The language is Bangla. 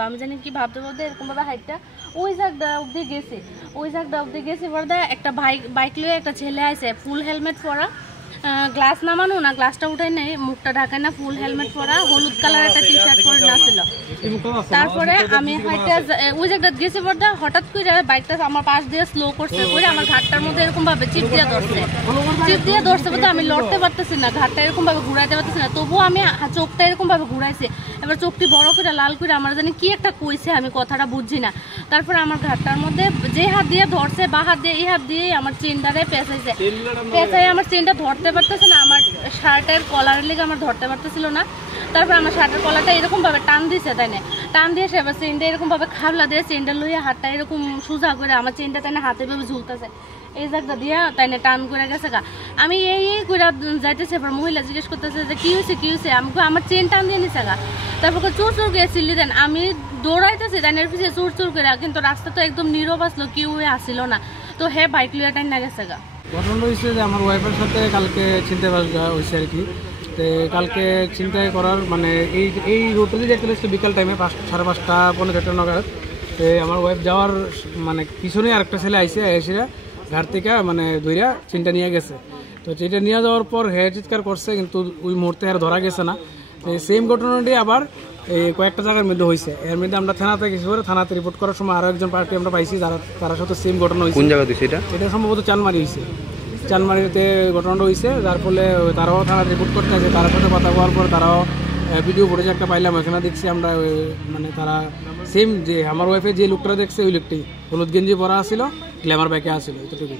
আসলো আমি জানি কি ভাবতে ভাবতে এরকমভাবে হাইটটা ওই জায়গাটা অব্দি গেছে পরে একটা বাইক লিয়ে একটা ছেলে আছে ফুল হেলমেট পরা গ্লাস নামানো না গ্লাসটা উঠাই নাই মুখটা ঢাকায় না ফুল হেলমেট পরা হলুদ কালার একটা টি শার্ট পরে নাছিল তারপরে আমি হাইটটা ওই জায়গাটা গেছি পরে হঠাৎ করে বাইকটা আমার পাশ দিয়ে স্লো করছে করে আমার ঘাটটার মধ্যে এরকম ভাবে চিপ দিয়ে ধরছে বলতে আমি লড়তে পারতেছি না ঘাটটা এরকম ভাবে ঘুরাইতে পারতেছি না তবুও আমি চোখটা এরকম ভাবে ঘুরাইছি এবার চোখটি বড় করে লাল করে আমার জানি কি একটা কইছে আমি কথাটা বুঝছি না তারপরে আমার ঘাটটার মধ্যে যে হাত দিয়ে ধরছে বা হাত দিয়ে এই হাত দিয়ে আমার চেনটারে পেঁচাই আমার চেনটা ধরতে পারতেছে না আমার শার্টের কলারের লেগে আমার ধরতে পারতেছিল না তারপর আমার শার্টের কলারটা এরকম ভাবে টান দিয়েছে তাই না টান দিয়ে সে এবার চেনটা এরকম ভাবে খাবলা দিয়ে চেনটা লইয়া হাতটা এরকম সোজা করে আমার চেনটা তাই না হাতে ভাবে ঝুলতেছে এই জায়গাটা দিয়া তাই না টান করে গেছে গা আমি এই করে যাইতেছে এবার মহিলা জিজ্ঞেস করতেছে যে কি হয়েছে আমি আমার চেন টান দিয়ে নিছে গা তারপর চোর গিয়ে চিল্লি দেন আমি দৌড়াইতেছি তাই না পিছিয়ে চোর করে কিন্তু রাস্তা তো একদম নীরব আসলো কেউ আসিল না তো হ্যাঁ বাইক লিয়ে টাইম না গেছে গা ঘটনা হয়েছে যে আমার ওয়াইফের সাথে কালকে ছিনতাই হয়েছে আর কি তো কালকে ছিনতাই করার মানে এই রোডে যেতে বিকাল টাইমে 5:30 5:45 নাগাদ তো আমার ওয়াইফ যাওয়ার মানে পিছনে আরেকটা ছেলে এসে ঘাট থেকে মানে ধইরা চিনটা নিয়ে গেছে তো চিনটা নিয়ে যাওয়ার পর হ্যাঁ চিৎকার করছে কিন্তু ওই মুহূর্তে আর ধরা গেছে না সেম ঘটনাটি আবার এই কয়েকটা জায়গার মধ্যে হয়েছে এর মধ্যে আমরা থানাতে গেছি করে থানাতে রিপোর্ট করার সময় আরও একজন পার্টি আমরা পাইছি তারা সাথে সেম ঘটনা হয়েছে। কোন জায়গাতে সেটা সম্ভবত চানমারি হয়েছে চানমারিতে ঘটনাটা হয়েছে যার ফলে তারাও থানাতে রিপোর্ট করতে আছে তার সাথে কথা বলার পর তারাও ভিডিও ফুটেজ একটা পাইলাম এখানে দেখছি আমরা মানে তারা সেম যে আমার ওয়াইফে যে লোকটা দেখছে ওই লোকটাই হলুদ গেঞ্জি পরা আসছিল গ্ল্যামার ব্যাগে আসছিল এতটুকু।